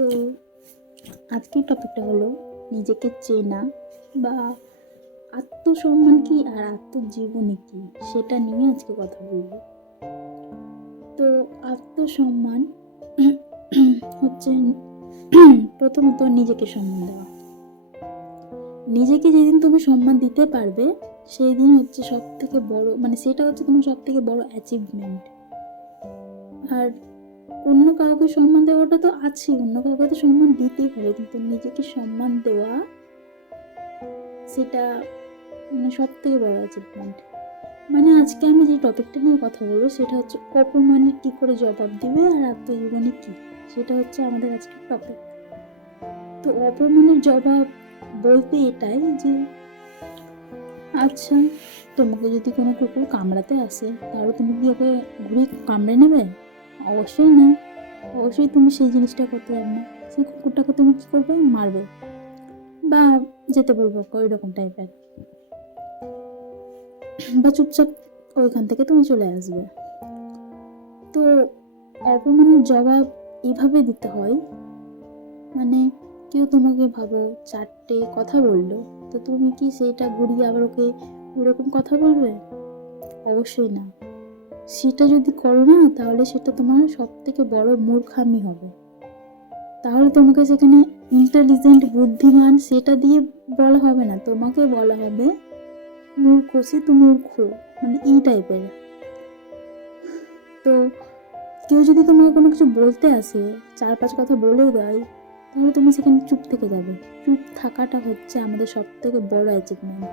তো আজকের টপিকটা হলো নিজেকে চেনা বা আত্মসম্মান কি আর আত্মজীবনী কি সেটা নিয়ে আজকে কথা বলবো। তো আত্মসম্মান হচ্ছে প্রথমত নিজেকে সম্মান দেওয়া। নিজেকে যেদিন তুমি সম্মান দিতে পারবে সেই দিন হচ্ছে সব থেকে বড়, সেটা হচ্ছে তোমার সব থেকে বড় অ্যাচিভমেন্ট। আর অন্য কাউকে সম্মান দেওয়াটা তো আছেই, অন্য কাউকে তো সম্মান দিতেই হবে, কিন্তু নিজেকে সম্মান দেওয়া সেটা সব থেকে বড় অ্যাচিভমেন্ট। আজকে আমি যে টপিকটা নিয়ে কথা বলবো সেটা হচ্ছে অপমানের কি করে জবাব দিবে আর আত্মজীবনী কি, সেটা হচ্ছে আমাদের আজকের টপিক। তো অপমানের জবাব বলতে এটাই যে আচ্ছা, তোমাকে যদি কোনো কুকুর কামড়াতে আসে তাহলে তুমি কি ওকে ঘুরে কামড়ে নেবে? অবশ্যই না। অবশ্যই তুমি সেই জিনিসটা করতে পারবে না। সেই কুকুরটাকে তুমি কি করবে? মারবে বা যেতে বলবো ওই রকম টাইপের, বা চুপচাপ ওইখান থেকে তুমি চলে আসবে। তো অপমানের জবাব এভাবে দিতে হয়, কেউ তোমাকে ভাবো চারটে কথা বললো, তো তুমি কি সেটা ঘুরিয়ে আবার ওকে ওইরকম কথা বলবে? অবশ্যই না। সেটা যদি করো না তাহলে সেটা তোমার সব থেকে বড় মূর্খামি হবে। তাহলে তোমাকে সেখানে ইন্টেলিজেন্ট, বুদ্ধিমান সেটা দিয়ে বলা হবে না, তোমাকে বলা হবে মূর্খ, সে তো মূর্খ, এই টাইপের। তো কেউ যদি তোমাকে কোনো কিছু বলতে আসে, 4-5 কথা বলেও দেয়, তাহলে তুমি সেখানে চুপ থেকে যাবে। চুপ থাকাটা হচ্ছে আমাদের সব থেকে বড় অ্যাচিভমেন্ট।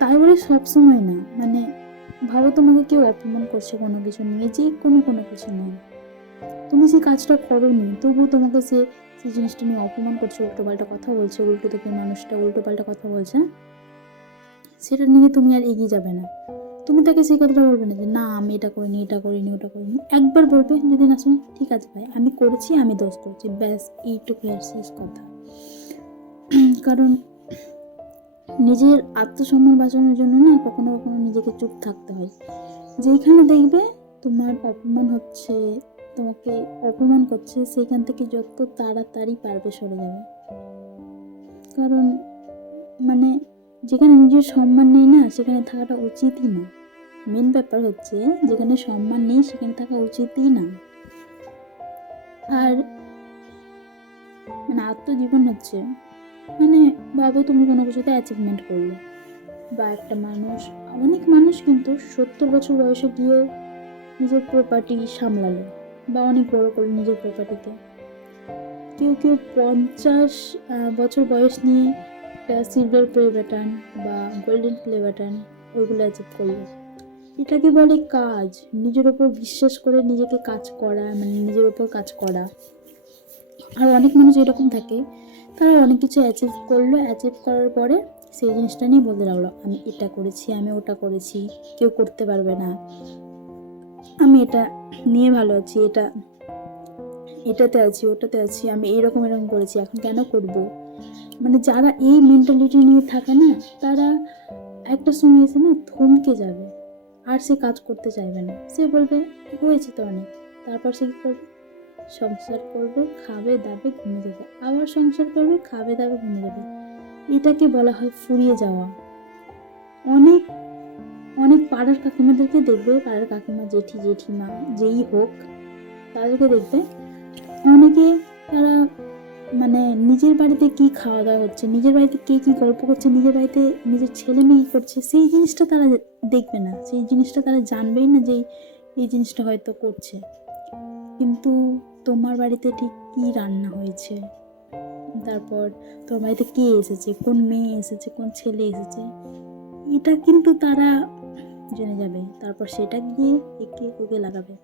তাই বলে সবসময় না, ভাবো তোমাকে কেউ অপমান করছে কোনো কিছু নিয়ে, যে কোনো কিছু নিয়ে, তুমি সেই কাজটা করোনি, তবুও তোমাকে সেই জিনিসটা নিয়ে অপমান করছে, উল্টো পাল্টা কথা বলছে, উল্টো থেকে মানুষটা উল্টো পাল্টা কথা বলছে, সেটা নিয়ে তুমি আর এগিয়ে যাবে না। তুমি তাকে সেই কথাটা বলবে না যে না আমি এটা করিনি, ওটা করিনি। একবার বলবে, যদি না শুনে ঠিক আছে ভাই আমি করেছি, আমি দোষ করেছি, ব্যাস এইটুকু আর শেষ কথা। কারণ নিজের আত্মসম্মান বাঁচানোর জন্য না কখনো কখনো নিজেকে চুপ থাকতে হয়। যেখানে দেখবে তোমার অপমান হচ্ছে, তোমাকে অপমান করছে, সেখান থেকে যত তাড়াতাড়ি পারবে সরে যাবে। কারণ যেখানে নিজের সম্মান নেই না সেখানে থাকাটা উচিতই না। মেন ব্যাপার হচ্ছে যেখানে সম্মান নেই সেখানে থাকা উচিতই না। আর আত্মজীবন হচ্ছে ভাবো তুমি কোনো কিছুতে অ্যাচিভমেন্ট করলে, বা একটা অনেক মানুষ কিন্তু 70 বছর বয়সে গিয়ে নিজের প্রপার্টি সামলালো বা অনেক বড় করলো নিজের প্রপার্টিকে। কেউ 50 বছর বয়স নিয়ে একটা সিলভার প্লে বাটন বা গোল্ডেন প্লে বাটন ওইগুলো অ্যাচিভ করলো। এটাকে বলে কাজ, নিজের ওপর বিশ্বাস করে নিজেকে কাজ করা, নিজের ওপর কাজ করা। আর অনেক মানুষ এরকম থাকে, তারা অনেক কিছু অ্যাচিভ করলো, অ্যাচিভ করার পরে সেই জিনিসটা নিয়ে বলতে লাগলো আমি এটা করেছি, আমি ওটা করেছি, কেউ করতে পারবে না, আমি এটা নিয়ে ভালো আছি, এটাতে আছি, ওটাতে আছি, আমি এরকম করেছি, এখন কেন করব? যারা এই মেন্টালিটি নিয়ে থাকে না, তারা একটা সময় এসে না থমকে যাবে, আর সে কাজ করতে চাইবে না। সে বলবে হয়েছে তো অনেক, তারপর সে কী করবে? সংসার করবে, খাবে দাবে ঘুমিয়ে যাবে, আবার সংসার করবে, খাবে দাবে ঘুমিয়ে যাবে। এটাকে বলা হয় ফুরিয়ে যাওয়া। অনেক অনেক পাড়ার কাকিমাদেরকে দেখবে, পাড়ার কাকিমা, জেঠিমা যেই হোক, তাদেরকে দেখবে অনেকে, তারা নিজের বাড়িতে কি খাওয়া দাওয়া হচ্ছে, নিজের বাড়িতে কে কি গল্প করছে, নিজের বাড়িতে নিজের ছেলে মেয়ে করছে, সেই জিনিসটা তারা দেখবে না, সেই জিনিসটা তারা জানবেই না যে এই জিনিসটা হয়তো করছে। কিন্তু তোমার বাড়িতে ঠিক কী রান্না হয়েছে, তারপর তোমার বাড়িতে কে এসেছে, কোন মেয়ে এসেছে, কোন ছেলে এসেছে, এটা কিন্তু তারা জেনে যাবে। তারপর সেটা গিয়ে একে ওকে লাগাবে।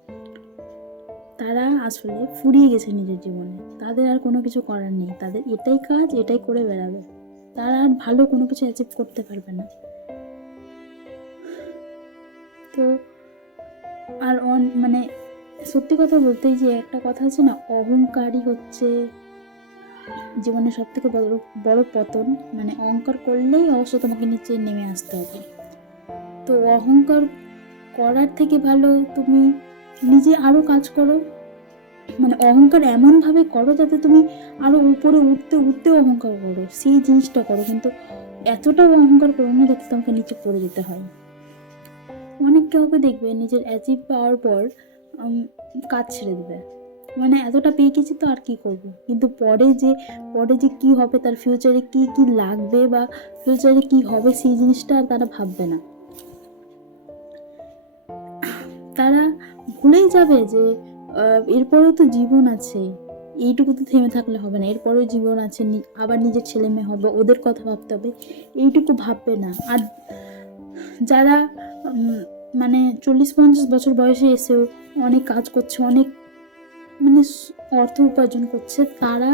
তারা আসলে ফুরিয়ে গেছে নিজের জীবনে, তাদের আর কোনো কিছু করার নেই, তাদের এটাই কাজ, এটাই করে বেড়াবে, তারা আর ভালো কোনো কিছু অ্যাচিভ করতে পারবে না। তো আর সত্যি কথা বলতে, যে একটা কথা আছে না, অহংকারই হচ্ছে জীবনের সব থেকে বড় পতন। অহংকার করলেই অবশ্য তোমাকে নিচে নেমে আসতে হবে। তো অহংকার করার থেকে ভালো তুমি নিজে আরো কাজ করো, মানে অহংকার এমনভাবে করো যাতে তুমি আরো উপরে উঠতেও অহংকার করো, সেই জিনিসটা করো, কিন্তু এতটাও অহংকার করো না যাতে তোমাকে নিচে পড়ে যেতে হয়। অনেক কাউকে দেখবে নিজের অ্যাচিভ পাওয়ার পর কাজ ছেড়ে দেবে, মানে এতটা পেয়ে গেছি তো আর কি করব, কিন্তু পরে যে কি হবে, তার ফিউচারে কি কি লাগবে বা ফিউচারে কি হবে সেই জিনিসটা আর তারা ভাববে না। তারা ভুলেই যাবে যে এরপরেও তো জীবন আছে, এইটুকু তো থেমে থাকলে হবে না, এরপরেও জীবন আছে, আবার নিজের ছেলে মেয়ে হবে, ওদের কথা ভাবতে হবে, এইটুকু ভাববে না। আর যারা মানে 40-50 বছর বয়সে এসেও অনেক কাজ করছে, অনেক মানে অর্থ উপার্জন করছে, তারা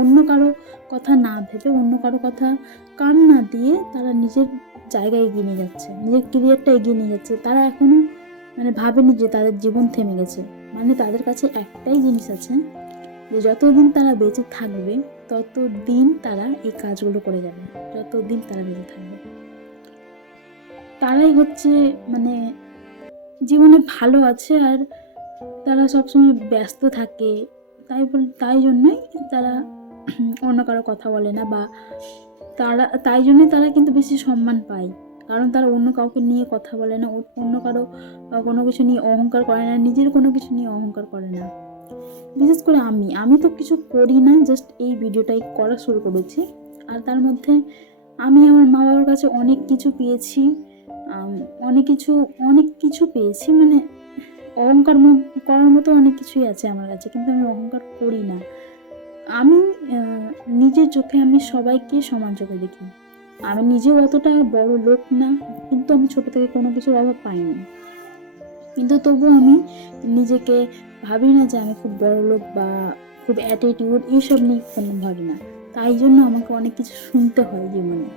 অন্য কারো কথা না ভেবে, অন্য কারো কথা কান না দিয়ে তারা নিজের জায়গায় এগিয়ে নিয়ে যাচ্ছে, নিজের ক্যারিয়ারটা এগিয়ে নিয়ে যাচ্ছে। তারা এখনো মানে ভাবেনি যে তাদের জীবন থেমে গেছে, মানে তাদের কাছে একটাই জিনিস আছে যে যতদিন তারা বেঁচে থাকবে ততদিন তারা এই কাজগুলো করে যাবে, যতদিন তারা বেঁচে থাকবে। তারাই হচ্ছে মানে জীবনে ভালো আছে, আর তারা সবসময় ব্যস্ত থাকে, তাই জন্যই তারা অন্য কারো কথা বলে না, বা তাই জন্যই তারা কিন্তু বেশি সম্মান পায়, কারণ তারা অন্য কাউকে নিয়ে কথা বলে না, অন্য কারো কোনো কিছু নিয়ে অহংকার করে না, নিজের কোনো কিছু নিয়ে অহংকার করে না। বিশেষ করে আমি তো কিছু করি না, জাস্ট এই ভিডিওটাই করা শুরু করেছি। আর তার মধ্যে আমি আমার মা বাবার কাছে অনেক কিছু পেয়েছি, অনেক কিছু পেয়েছি, মানে অহংকার করার মতো অনেক কিছুই আছে আমার কাছে, কিন্তু আমি অহংকার করি না। আমি নিজের চোখে আমি সবাইকে সমান চোখে দেখি। আমি নিজেও অতটা বড় লোক না, কিন্তু আমি ছোট থেকে কোনো কিছুর অভাব পাইনি, কিন্তু তবুও আমি নিজেকে ভাবি না যে আমি খুব বড় লোক বা খুব অ্যাটিটিউড, এইসব নিয়ে কোনো ভাবি না। তাই জন্য আমাকে অনেক কিছু শুনতে হয় জীবনে।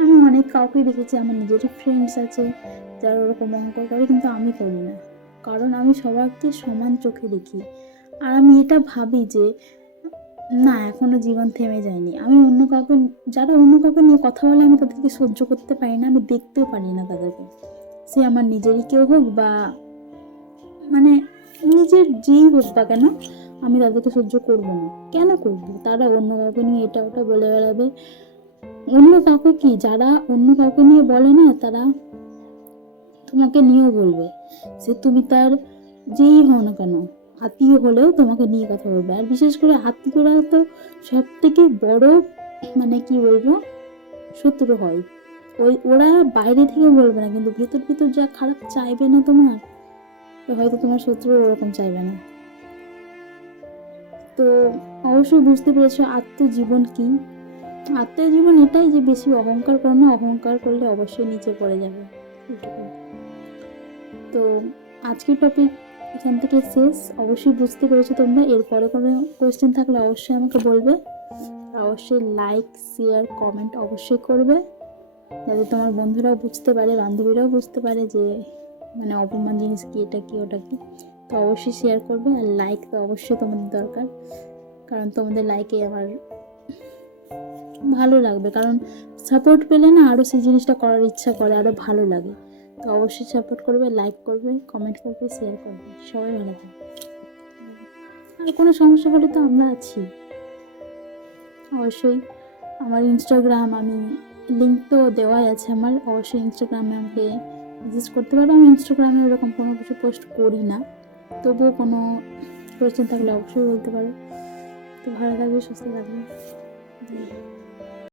আমি অনেক কাউকে দেখেছি, আমার নিজেরই ফ্রেন্ডস আছে যারা ওরকম অহংকার করে, কিন্তু আমি করি না, কারণ আমি সবাইকে সমান চোখে দেখি। আর আমি এটা ভাবি যে না, এখনো জীবন থেমে যায়নি। আমি যারা অন্য কাউকে নিয়ে কথা বলে আমি তাদেরকে সহ্য করতে পারি না, আমি দেখতেও পারি না তাদেরকে, সে আমার নিজেরই কেউ হোক বা মানে নিজের যেই হোক বা কেন, আমি তাদেরকে সহ্য করবো না। কেন করবো? তারা অন্য কাউকে নিয়ে এটা ওটা বলে বেড়াবে। অন্য কাউকে কি, যারা অন্য কাউকে নিয়ে বলে না, তারা তোমাকে নিয়েও বলবে, সে তুমি তার যেই হও না কেন, আত্মীয় হলেও তোমাকে নিয়ে কথা বলবে। আর বিশেষ করে আত্মীয়রা তো সব থেকে বড় মানে কি বলবো শত্রু হয়। ওরা বাইরে থেকে বলবে না, কিন্তু ভেতর ভেতর যা খারাপ চাইবে না তোমার, তো হয়তো তোমার শত্রু ওরকম চাইবে না। তো অবশ্যই বুঝতে পেরেছো আত্মজীবন কি। আত্মজীবন এটাই যে বেশি অহংকার করো না, অহংকার করলে অবশ্যই নিচে পড়ে যাবে। তো আজকের টপিক এখান থেকে শেষ। অবশ্যই বুঝতে পেরেছো তোমরা। এরপরে কোনো কোয়েশ্চেন থাকলে অবশ্যই আমাকে বলবে, অবশ্যই লাইক শেয়ার কমেন্ট অবশ্যই করবে, যাতে তোমার বন্ধুরাও বুঝতে পারে, বান্ধবীরাও বুঝতে পারে যে মানে অপমান জিনিস কি, এটা কি ওটা কি। তো অবশ্যই শেয়ার করবে, আর লাইক তো অবশ্যই তোমাদের দরকার, কারণ তোমাদের লাইকে আমার ভালো লাগবে, কারণ সাপোর্ট পেলে না আরও সেই জিনিসটা করার ইচ্ছা করে, আরও ভালো লাগে। তো অবশ্যই সাপোর্ট করবে, লাইক করবে, কমেন্ট করবে, শেয়ার করবে। সবাই ভালো থাকবে। আর কোনো সমস্যা হলে তো আমরা আছি। অবশ্যই আমার ইনস্টাগ্রাম, আমি লিঙ্ক তো দেওয়াই আছে আমার, অবশ্যই ইনস্টাগ্রামে আমাকে মেসেজ করতে পারো। আমি ইনস্টাগ্রামে ওরকম কোনো কিছু পোস্ট করি না, তবুও কোনো কোয়েশ্চেন থাকলে অবশ্যই বলতে পারো। তো ভালো থাকবে, সুস্থ থাকবে।